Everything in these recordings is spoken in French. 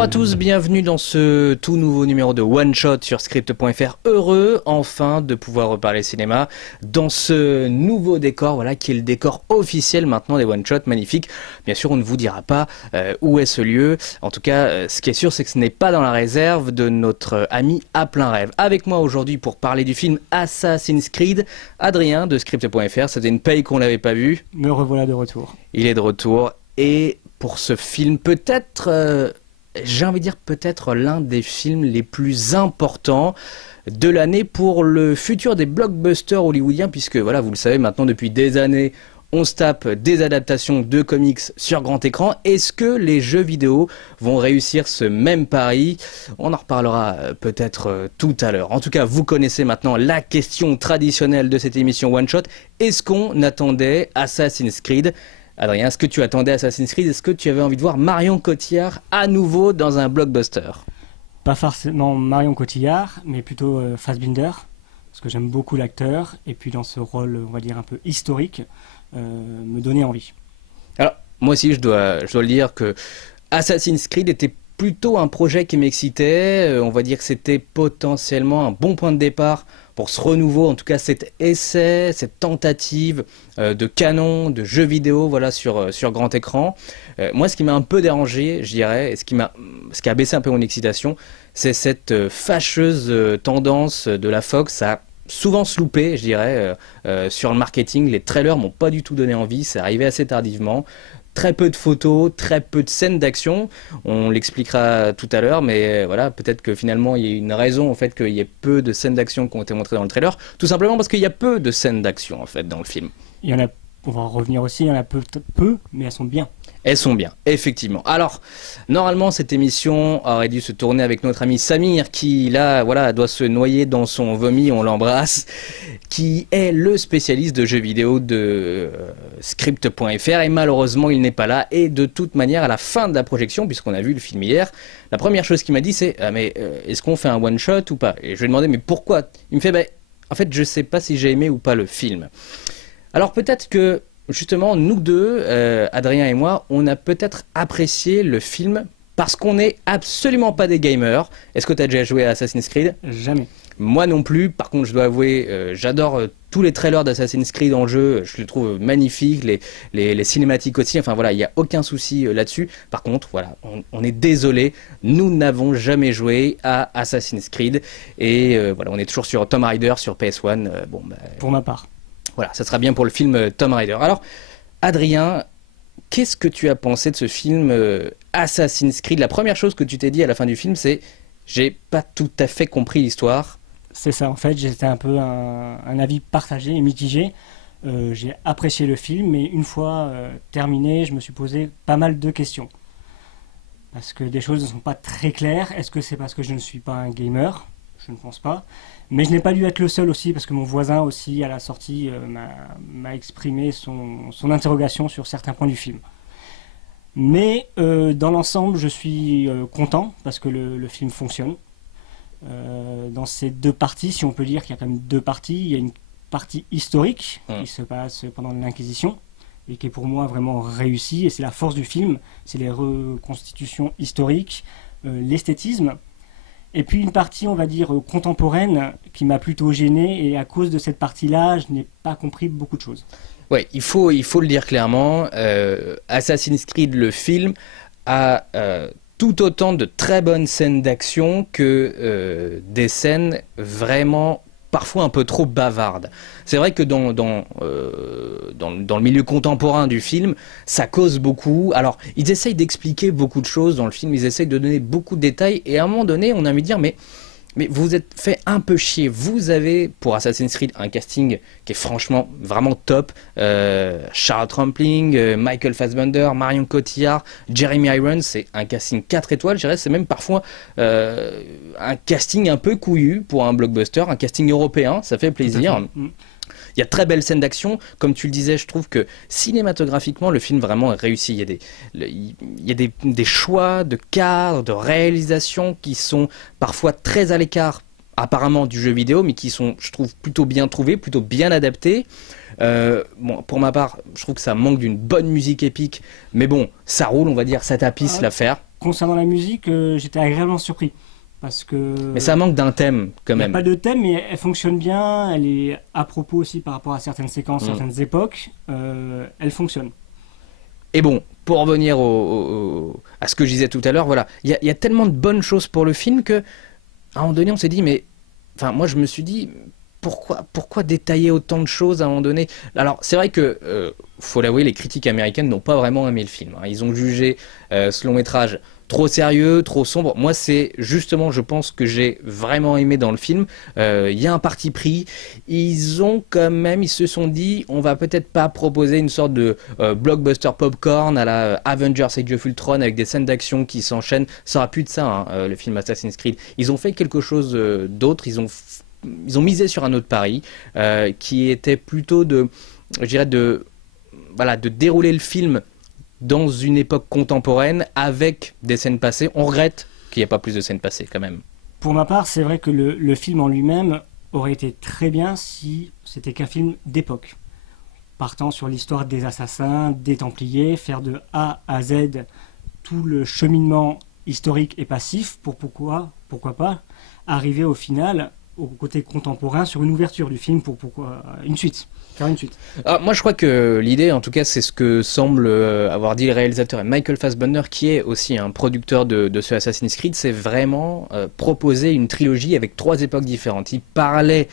Bonjour à tous, bienvenue dans ce tout nouveau numéro de One Shot sur Script.fr. Heureux enfin de pouvoir reparler cinéma dans ce nouveau décor, voilà, qui est le décor officiel maintenant des One Shot, magnifique. Bien sûr, on ne vous dira pas où est ce lieu. En tout cas, ce qui est sûr, c'est que ce n'est pas dans la réserve de notre ami à plein rêve. Avec moi aujourd'hui pour parler du film Assassin's Creed, Adrien de Script.fr. C'était une paye qu'on l'avait pas vu. Me revoilà de retour. Il est de retour et pour ce film, peut-être... j'ai envie de dire peut-être l'un des films les plus importants de l'année pour le futur des blockbusters hollywoodiens, puisque voilà, vous le savez maintenant depuis des années, on se tape des adaptations de comics sur grand écran. Est-ce que les jeux vidéo vont réussir ce même pari? On en reparlera peut-être tout à l'heure. En tout cas, vous connaissez maintenant la question traditionnelle de cette émission One Shot. Est-ce qu'on attendait Assassin's Creed? Adrien, est-ce que tu attendais Assassin's Creed? Est-ce que tu avais envie de voir Marion Cotillard à nouveau dans un blockbuster? Pas forcément Marion Cotillard, mais plutôt Fassbinder, parce que j'aime beaucoup l'acteur, et puis dans ce rôle, on va dire, un peu historique, me donnait envie. Alors, moi aussi, je dois le dire que Assassin's Creed était plutôt un projet qui m'excitait. On va dire que c'était potentiellement un bon point de départ pour ce renouveau, en tout cas cet essai, cette tentative de canon, de jeux vidéo, voilà, sur grand écran. Moi, ce qui m'a un peu dérangé, je dirais, et ce qui a baissé un peu mon excitation, c'est cette fâcheuse tendance de la Fox à souvent se louper, je dirais, sur le marketing. Les trailers m'ont pas du tout donné envie, c'est arrivé assez tardivement. Très peu de photos, très peu de scènes d'action. On l'expliquera tout à l'heure, mais voilà, peut-être que finalement il y a une raison au fait qu'il y ait peu de scènes d'action qui ont été montrées dans le trailer, tout simplement parce qu'il y a peu de scènes d'action en fait dans le film. Il y en a, on va en revenir aussi, il y en a peu, mais elles sont bien. Elles sont bien, effectivement. Alors, normalement, cette émission aurait dû se tourner avec notre ami Samir, qui, là, voilà, doit se noyer dans son vomi, on l'embrasse, qui est le spécialiste de jeux vidéo de Script.fr, et malheureusement, il n'est pas là. Et de toute manière, à la fin de la projection, puisqu'on a vu le film hier, la première chose qu'il m'a dit, c'est « Ah, mais est-ce qu'on fait un one-shot ou pas ?» Et je lui ai demandé « Mais pourquoi ?» Il me fait bah, « En fait, je sais pas si j'ai aimé ou pas le film. » Alors, peut-être que justement, nous deux, Adrien et moi, on a peut-être apprécié le film parce qu'on n'est absolument pas des gamers. Est-ce que tu as déjà joué à Assassin's Creed? Jamais. Moi non plus. Par contre, je dois avouer, j'adore tous les trailers d'Assassin's Creed en jeu. Je les trouve magnifiques, les cinématiques aussi. Enfin voilà, il n'y a aucun souci là-dessus. Par contre, voilà, on est désolé, nous n'avons jamais joué à Assassin's Creed. Et voilà, on est toujours sur Tomb Raider sur PS1. Bon, bah, pour ma part. Voilà, ça sera bien pour le film Tomb Raider. Alors, Adrien, qu'est-ce que tu as pensé de ce film Assassin's Creed? La première chose que tu t'es dit à la fin du film, c'est « j'ai pas tout à fait compris l'histoire ». C'est ça, en fait, j'étais un peu un avis partagé et mitigé. J'ai apprécié le film, mais une fois terminé, je me suis posé pas mal de questions. Parce que des choses ne sont pas très claires. Est-ce que c'est parce que je ne suis pas un gamer? Je ne pense pas. Mais je n'ai pas dû être le seul aussi, parce que mon voisin aussi, à la sortie, m'a exprimé son interrogation sur certains points du film. Mais dans l'ensemble, je suis content, parce que le film fonctionne. Dans ces deux parties, si on peut dire qu'il y a quand même deux parties, il y a une partie historique qui se passe pendant l'Inquisition, et qui est pour moi vraiment réussie, et c'est la force du film, c'est les reconstitutions historiques, l'esthétisme. Et puis une partie, on va dire, contemporaine, qui m'a plutôt gêné, et à cause de cette partie-là, je n'ai pas compris beaucoup de choses. Ouais, il faut le dire clairement, Assassin's Creed, le film, a tout autant de très bonnes scènes d'action que des scènes vraiment parfois un peu trop bavardes. C'est vrai que dans le milieu contemporain du film, ça cause beaucoup. Alors, ils essayent d'expliquer beaucoup de choses dans le film, ils essayent de donner beaucoup de détails, et à un moment donné, on a envie de dire, mais vous vous êtes fait un peu chier. Vous avez, pour Assassin's Creed, un casting qui est franchement vraiment top. Charlotte Rampling, Michael Fassbender, Marion Cotillard, Jeremy Irons, c'est un casting 4 étoiles, je dirais. C'est même parfois un casting un peu couillu pour un blockbuster, un casting européen, ça fait plaisir. Il y a de très belles scènes d'action. Comme tu le disais, je trouve que cinématographiquement, le film vraiment est réussi. Il y a des choix de cadre, de réalisation qui sont parfois très à l'écart, apparemment, du jeu vidéo, mais qui sont, je trouve, plutôt bien trouvés, plutôt bien adaptés. Bon, pour ma part, je trouve que ça manque d'une bonne musique épique, mais bon, ça roule, on va dire, ça tapisse l'affaire. concernant la musique, j'étais agréablement surpris. Parce que Mais ça manque d'un thème, quand il n'y a même. pas de thème, mais elle fonctionne bien. Elle est à propos aussi par rapport à certaines séquences, certaines époques. Elle fonctionne. Et bon, pour revenir à ce que je disais tout à l'heure, voilà, il y a tellement de bonnes choses pour le film que, à un moment donné, on s'est dit, mais, enfin, moi, je me suis dit, pourquoi détailler autant de choses à un moment donné? Alors, c'est vrai que, faut l'avouer, les critiques américaines n'ont pas vraiment aimé le film, hein. Ils ont jugé ce long métrage trop sérieux, trop sombre. Moi, c'est justement, je pense, que j'ai vraiment aimé dans le film. Il y a un parti pris. Ils se sont dit, on va peut-être pas proposer une sorte de blockbuster popcorn à la Avengers Age of Ultron avec des scènes d'action qui s'enchaînent. Ça aura plus de ça, hein, le film Assassin's Creed. Ils ont fait quelque chose d'autre. Ils ont misé sur un autre pari qui était plutôt je dirais voilà, de dérouler le film dans une époque contemporaine avec des scènes passées. On regrette qu'il n'y ait pas plus de scènes passées quand même. Pour ma part, c'est vrai que le film en lui-même aurait été très bien si c'était qu'un film d'époque. Partant sur l'histoire des assassins, des Templiers, faire de A à Z tout le cheminement historique et passif pour pourquoi pas arriver au final au côté contemporain sur une ouverture du film pour une suite. Faire une suite. Moi, je crois que l'idée, en tout cas, c'est ce que semble avoir dit le réalisateur Michael Fassbender, qui est aussi un producteur de ce Assassin's Creed, c'est vraiment proposer une trilogie avec 3 époques différentes. Il parlait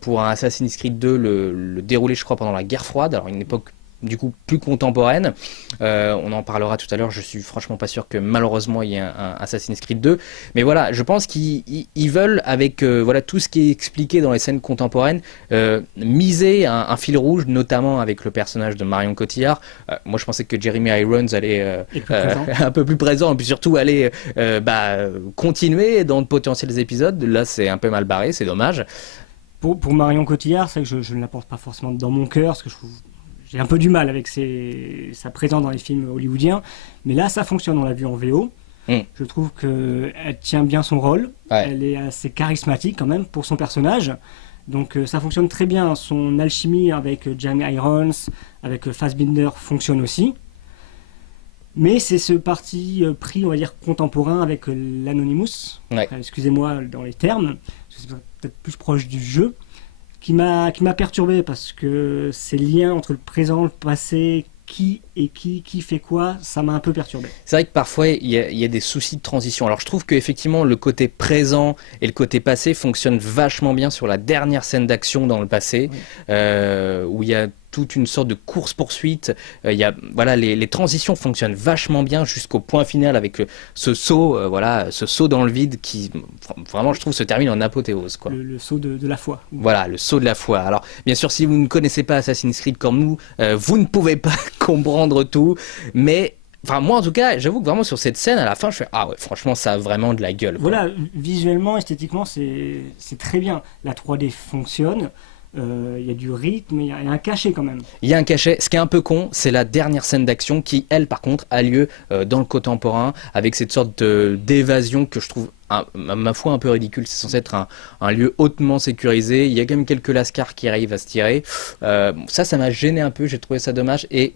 pour un Assassin's Creed 2 le dérouler, je crois, pendant la guerre froide, alors une époque du coup plus contemporaine. On en parlera tout à l'heure. Je suis franchement pas sûr que malheureusement il y ait un Assassin's Creed 2, mais voilà, je pense qu'ils veulent avec voilà tout ce qui est expliqué dans les scènes contemporaines miser un fil rouge, notamment avec le personnage de Marion Cotillard. Moi je pensais que Jeremy Irons allait un peu plus présent et puis surtout aller continuer dans de potentiels épisodes. Là c'est un peu mal barré, c'est dommage. Pour Marion Cotillard, c'est que je ne la porte pas forcément dans mon cœur, parce que j'ai un peu du mal avec sa présence dans les films hollywoodiens, mais là ça fonctionne, on l'a vu en VO. Je trouve qu'elle tient bien son rôle, elle est assez charismatique quand même pour son personnage, donc ça fonctionne très bien. Son alchimie avec Jeremy Irons, avec Fassbinder fonctionne aussi, mais c'est ce parti pris, on va dire, contemporain avec l'Anonymous, excusez-moi dans les termes, c'est peut-être plus proche du jeu, qui m'a perturbé, parce que ces liens entre le présent, le passé, qui fait quoi, ça m'a un peu perturbé. C'est vrai que parfois il y a des soucis de transition. Alors je trouve qu'effectivement le côté présent et le côté passé fonctionnent vachement bien sur la dernière scène d'action dans le passé, où il y a toute une sorte de course-poursuite. Voilà, les transitions fonctionnent vachement bien jusqu'au point final avec ce saut, ce saut dans le vide qui, vraiment, je trouve, se termine en apothéose, quoi. Le saut de la foi. Voilà, le saut de la foi. Alors, bien sûr, si vous ne connaissez pas Assassin's Creed comme nous, vous ne pouvez pas comprendre tout, mais... Enfin, moi, en tout cas, j'avoue que vraiment sur cette scène, à la fin, je fais « Ah ouais, franchement, ça a vraiment de la gueule. » Voilà, visuellement, esthétiquement, c'est très bien. La 3D fonctionne. Il y a du rythme, il y a un cachet quand même. Il y a un cachet. Ce qui est un peu con, c'est la dernière scène d'action qui, elle, par contre, a lieu dans le contemporain avec cette sorte d'évasion que je trouve, à ma foi, un peu ridicule. C'est censé être un lieu hautement sécurisé. Il y a quand même quelques lascars qui arrivent à se tirer. Ça m'a gêné un peu. J'ai trouvé ça dommage. Et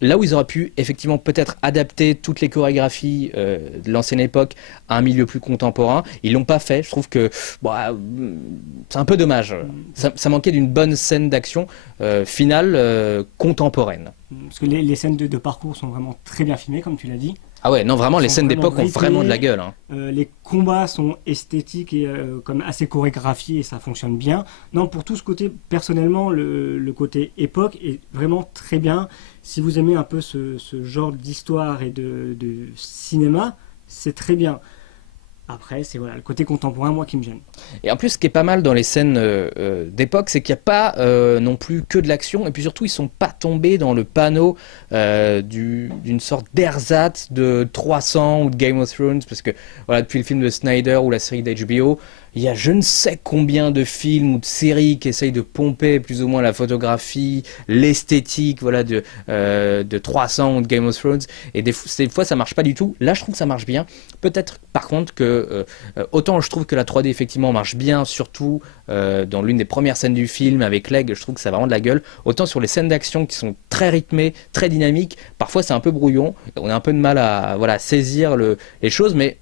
là où ils auraient pu effectivement peut-être adapter toutes les chorégraphies de l'ancienne époque à un milieu plus contemporain, ils l'ont pas fait. Je trouve que c'est un peu dommage. Ça manquait d'une bonne scène d'action finale contemporaine. Parce que les scènes de parcours sont vraiment très bien filmées, comme tu l'as dit. Ah ouais, non, vraiment, les scènes d'époque ont vraiment de la gueule. Hein. Les combats sont esthétiques et comme assez chorégraphiés et ça fonctionne bien. Non, pour tout ce côté, personnellement, le côté époque est vraiment très bien. Si vous aimez un peu ce genre d'histoire et de cinéma, c'est très bien. Après, c'est le côté contemporain, moi, qui me gêne. Et en plus, ce qui est pas mal dans les scènes d'époque, c'est qu'il n'y a pas non plus que de l'action, et puis surtout, ils sont pas tombés dans le panneau d'une sorte d'ersatz de 300 ou de Game of Thrones, parce que voilà, depuis le film de Snyder ou la série d'HBO, il y a je ne sais combien de films ou de séries qui essayent de pomper plus ou moins la photographie, l'esthétique, voilà, de 300 ou de Game of Thrones. Et des fois, ça marche pas du tout. Là, je trouve que ça marche bien. Peut-être, par contre, que autant je trouve que la 3D, effectivement, marche bien, surtout dans l'une des premières scènes du film avec Leg, je trouve que ça a vraiment de la gueule. Autant sur les scènes d'action qui sont très rythmées, très dynamiques, parfois c'est un peu brouillon. On a un peu de mal à voilà, saisir les choses, mais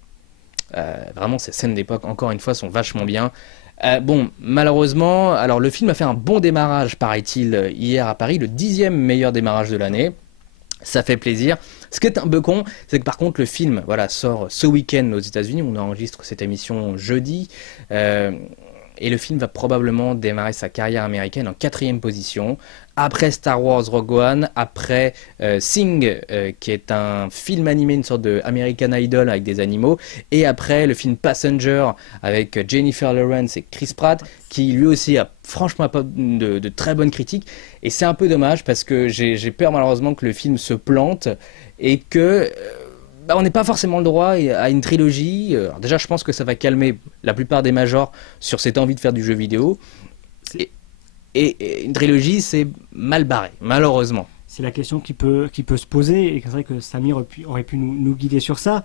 vraiment, ces scènes d'époque, encore une fois, sont vachement bien. Bon, malheureusement, alors le film a fait un bon démarrage, paraît-il, hier à Paris, le 10e meilleur démarrage de l'année. Ça fait plaisir. Ce qui est un peu con, c'est que par contre le film, voilà, sort ce week-end aux États-Unis. On enregistre cette émission jeudi. Et le film va probablement démarrer sa carrière américaine en 4e position, après Star Wars Rogue One, après Sing, qui est un film animé, une sorte de American Idol avec des animaux, et après le film Passenger avec Jennifer Lawrence et Chris Pratt, qui lui aussi a franchement pas de très bonnes critiques. Et c'est un peu dommage parce que j'ai peur malheureusement que le film se plante et que... on n'est pas forcément le droit à une trilogie. Alors déjà, je pense que ça va calmer la plupart des majors sur cette envie de faire du jeu vidéo. Et une trilogie, c'est mal barré, malheureusement. C'est la question qui peut se poser, et c'est vrai que Samir aurait pu nous guider sur ça.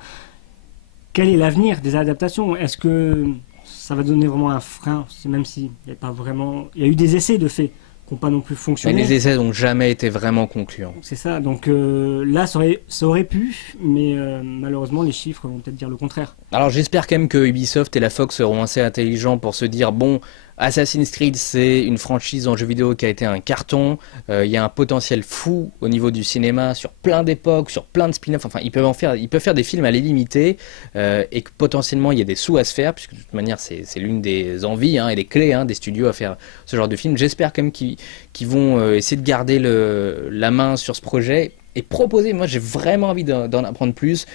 Quel est l'avenir des adaptations? Est-ce que ça va donner vraiment un frein? Même s'il n'y a pas vraiment... Il y a eu des essais de fait qui n'ont pas non plus fonctionné. Mais les essais n'ont jamais été vraiment concluants. C'est ça, donc là ça aurait pu, mais malheureusement les chiffres vont peut-être dire le contraire. Alors j'espère quand même que Ubisoft et la Fox seront assez intelligents pour se dire, bon, Assassin's Creed c'est une franchise en jeu vidéo qui a été un carton, il y a un potentiel fou au niveau du cinéma sur plein d'époques, sur plein de spin-offs, enfin ils peuvent faire des films à l'illimité et que potentiellement il y a des sous à se faire, puisque de toute manière c'est l'une des envies et des clés des studios à faire ce genre de film. J'espère quand même qu'ils vont essayer de garder la main sur ce projet et proposer. Moi j'ai vraiment envie d'en apprendre plus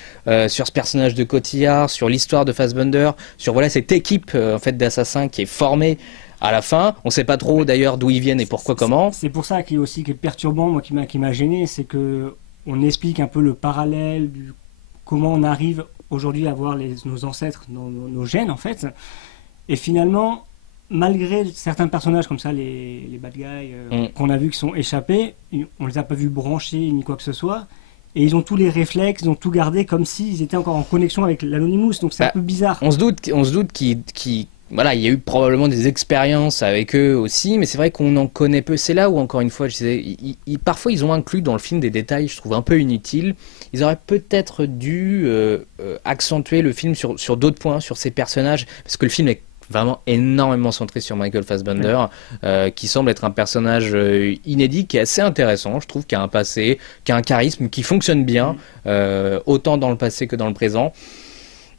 sur ce personnage de Cotillard, sur l'histoire de Fassbender, sur voilà cette équipe en fait d'assassins qui est formée à la fin. On sait pas trop d'ailleurs d'où ils viennent et pourquoi, comment. C'est pour ça qui est perturbant, moi qui m'a gêné, c'est que on explique un peu le parallèle comment on arrive aujourd'hui à voir nos ancêtres dans nos gènes en fait, et finalement malgré certains personnages comme ça, les bad guys qu'on a vus qui sont échappés, on les a pas vus brancher ni quoi que ce soit, et ils ont tous les réflexes, ils ont tout gardé comme s'ils étaient encore en connexion avec l'Anonymous, donc c'est un peu bizarre. On se doute voilà, il y a eu probablement des expériences avec eux aussi, mais c'est vrai qu'on en connaît peu. C'est là où, encore une fois, je disais, parfois ils ont inclus dans le film des détails, je trouve un peu inutiles. Ils auraient peut-être dû accentuer le film sur d'autres points, sur ces personnages, parce que le film est vraiment énormément centré sur Michael Fassbender, qui semble être un personnage inédit, qui est assez intéressant, je trouve, qui a un passé, qui a un charisme, qui fonctionne bien, autant dans le passé que dans le présent.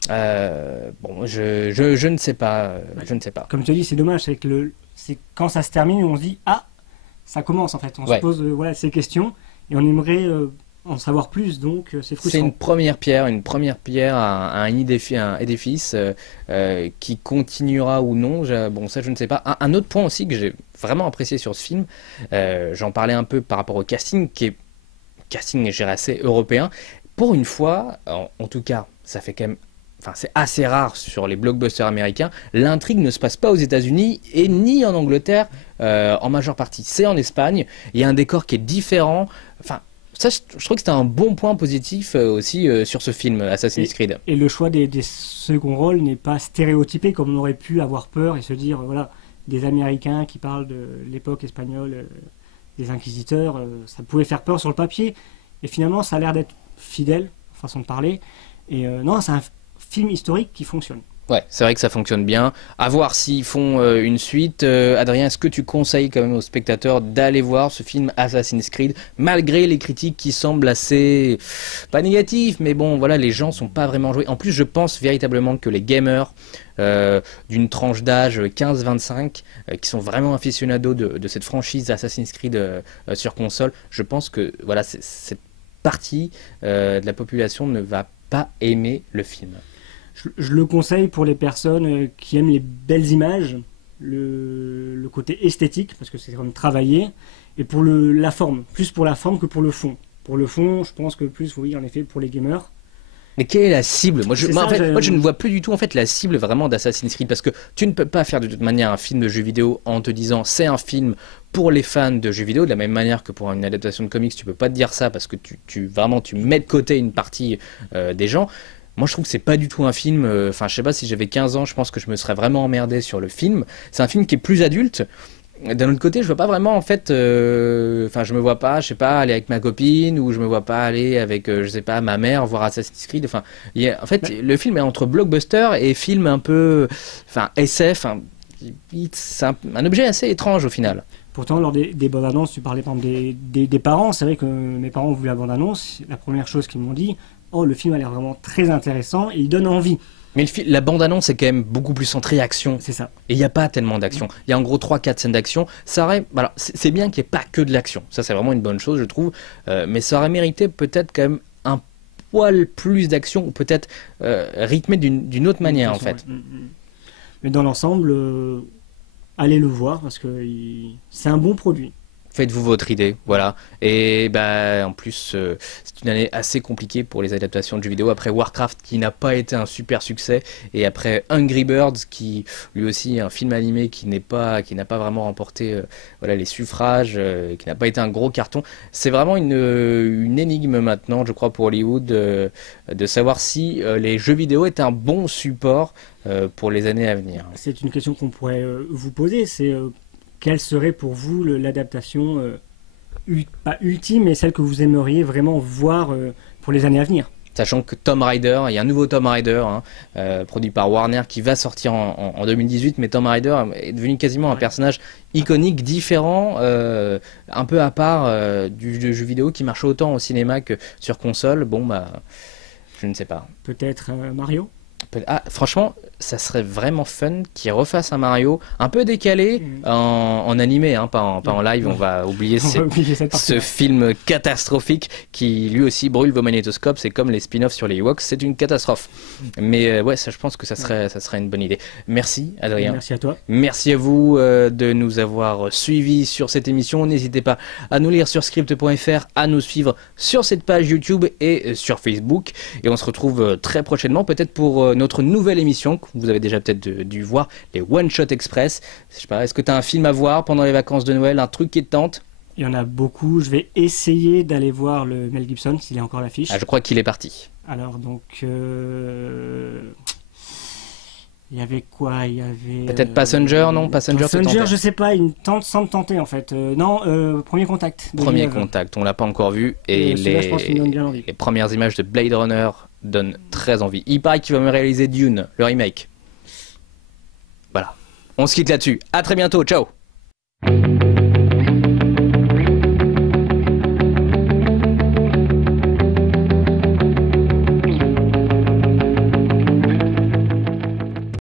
Bon, je ne sais pas, je ne sais pas. Comme je te dis, c'est dommage, c'est quand ça se termine, on se dit ah, ça commence en fait, on se pose ces questions et on aimerait en savoir plus, donc c'est frustrant. C'est une première pierre à un édifice qui continuera ou non. Bon, ça je ne sais pas. Un autre point aussi que j'ai vraiment apprécié sur ce film, j'en parlais un peu par rapport au casting, qui est casting, je dirais, assez européen. Pour une fois, en tout cas, ça fait quand même... Enfin, c'est assez rare sur les blockbusters américains. L'intrigue ne se passe pas aux États-Unis et ni en Angleterre en majeure partie. C'est en Espagne. Il y a un décor qui est différent. Enfin, ça, je trouve que c'était un bon point positif aussi sur ce film Assassin's Creed. Et le choix des seconds rôles n'est pas stéréotypé comme on aurait pu avoir peur et se dire voilà, des Américains qui parlent de l'époque espagnole des inquisiteurs, ça pouvait faire peur sur le papier. Et finalement, ça a l'air d'être fidèle, façon de parler. Et non, c'est un film historique qui fonctionne. Ouais, c'est vrai que ça fonctionne bien. À voir s'ils font une suite. Adrien, est-ce que tu conseilles quand même aux spectateurs d'aller voir ce film Assassin's Creed, malgré les critiques qui semblent assez... pas négatives, mais bon, voilà, les gens sont pas vraiment joués. En plus, je pense véritablement que les gamers d'une tranche d'âge 15-25, qui sont vraiment aficionados de cette franchise Assassin's Creed sur console, je pense que voilà, cette partie de la population ne va pas aimer le film. Je le conseille pour les personnes qui aiment les belles images, le côté esthétique, parce que c'est quand même travaillé, et pour la forme, plus pour la forme que pour le fond. Pour le fond, je pense que plus, oui, en effet, pour les gamers. Mais quelle est la cible? C'est En ça, fait, moi, je ne vois plus du tout en fait la cible vraiment d'Assassin's Creed parce que tu ne peux pas faire de toute manière un film de jeu vidéo en te disant c'est un film pour les fans de jeux vidéo de la même manière que pour une adaptation de comics tu peux pas te dire ça parce que vraiment tu mets de côté une partie des gens. Moi je trouve que c'est pas du tout un film, enfin je sais pas si j'avais 15 ans je pense que je me serais vraiment emmerdé sur le film. C'est un film qui est plus adulte. D'un autre côté, je vois pas vraiment en fait. Enfin, je me vois pas, je sais pas, aller avec ma copine ou je me vois pas aller avec, je sais pas, ma mère voir Assassin's Creed. Enfin, en fait, le film est entre blockbuster et film un peu, enfin SF. C'est un objet assez étrange au final. Pourtant, lors des bandes annonces, tu parlais par exemple des parents. C'est vrai que mes parents ont vu la bande annonce. La première chose qu'ils m'ont dit, oh, le film a l'air vraiment très intéressant et il donne envie. Mais la bande-annonce est quand même beaucoup plus centrée action. C'est ça. Et il n'y a pas tellement d'action. Il y a en gros 3-4 scènes d'action. Ça aurait... Alors, c'est bien qu'il n'y ait pas que de l'action. Ça, c'est vraiment une bonne chose, je trouve. Mais ça aurait mérité peut-être quand même un poil plus d'action ou peut-être rythmé d'une autre manière, en fait. Ouais. Mais dans l'ensemble, allez le voir parce que c'est un bon produit. Faites-vous votre idée, voilà. Et bah, en plus, c'est une année assez compliquée pour les adaptations de jeux vidéo. Après Warcraft, qui n'a pas été un super succès, et après Angry Birds, qui lui aussi est un film animé qui n'a pas vraiment remporté voilà, les suffrages, qui n'a pas été un gros carton. C'est vraiment une énigme maintenant, je crois, pour Hollywood, de savoir si les jeux vidéo est un bon support pour les années à venir. C'est une question qu'on pourrait vous poser. C'est quelle serait pour vous l'adaptation, pas ultime, mais celle que vous aimeriez vraiment voir pour les années à venir? Sachant que Tomb Raider, il y a un nouveau Tomb Raider produit par Warner qui va sortir en 2018, mais Tomb Raider est devenu quasiment un personnage iconique, différent, un peu à part du jeu vidéo qui marche autant au cinéma que sur console. Bon, bah, je ne sais pas. Peut-être Mario? Ah, franchement, ça serait vraiment fun qu'ils refassent un Mario un peu décalé en animé, hein, pas en live. On va oublier ce film catastrophique qui lui aussi brûle vos magnétoscopes. C'est comme les spin-offs sur les Ewoks, c'est une catastrophe. Mais ouais, ça, je pense que ça serait une bonne idée. Merci Adrien. Merci à toi. Merci à vous de nous avoir suivis sur cette émission. N'hésitez pas à nous lire sur script.fr, à nous suivre sur cette page YouTube et sur Facebook. Et on se retrouve très prochainement, peut-être pour notre nouvelle émission que vous avez déjà peut-être dû voir, les One Shot Express. Je sais pas, est-ce que tu as un film à voir pendant les vacances de Noël, un truc qui te tente? Il y en a beaucoup. Je vais essayer d'aller voir le Mel Gibson s'il est encore à l'affiche. Ah, je crois qu'il est parti. Alors donc, il y avait quoi? Il y avait peut-être Passenger, non? Passenger, je sais pas. Il me tente sans me tenter en fait. Non, Premier Contact. Premier Contact, on l'a pas encore vu et je pense qu'il me donne bien envie. Les premières images de Blade Runner donnent très envie. Il paraît qu'il va me réaliser Dune, le remake. Voilà. On se quitte là-dessus. À très bientôt. Ciao.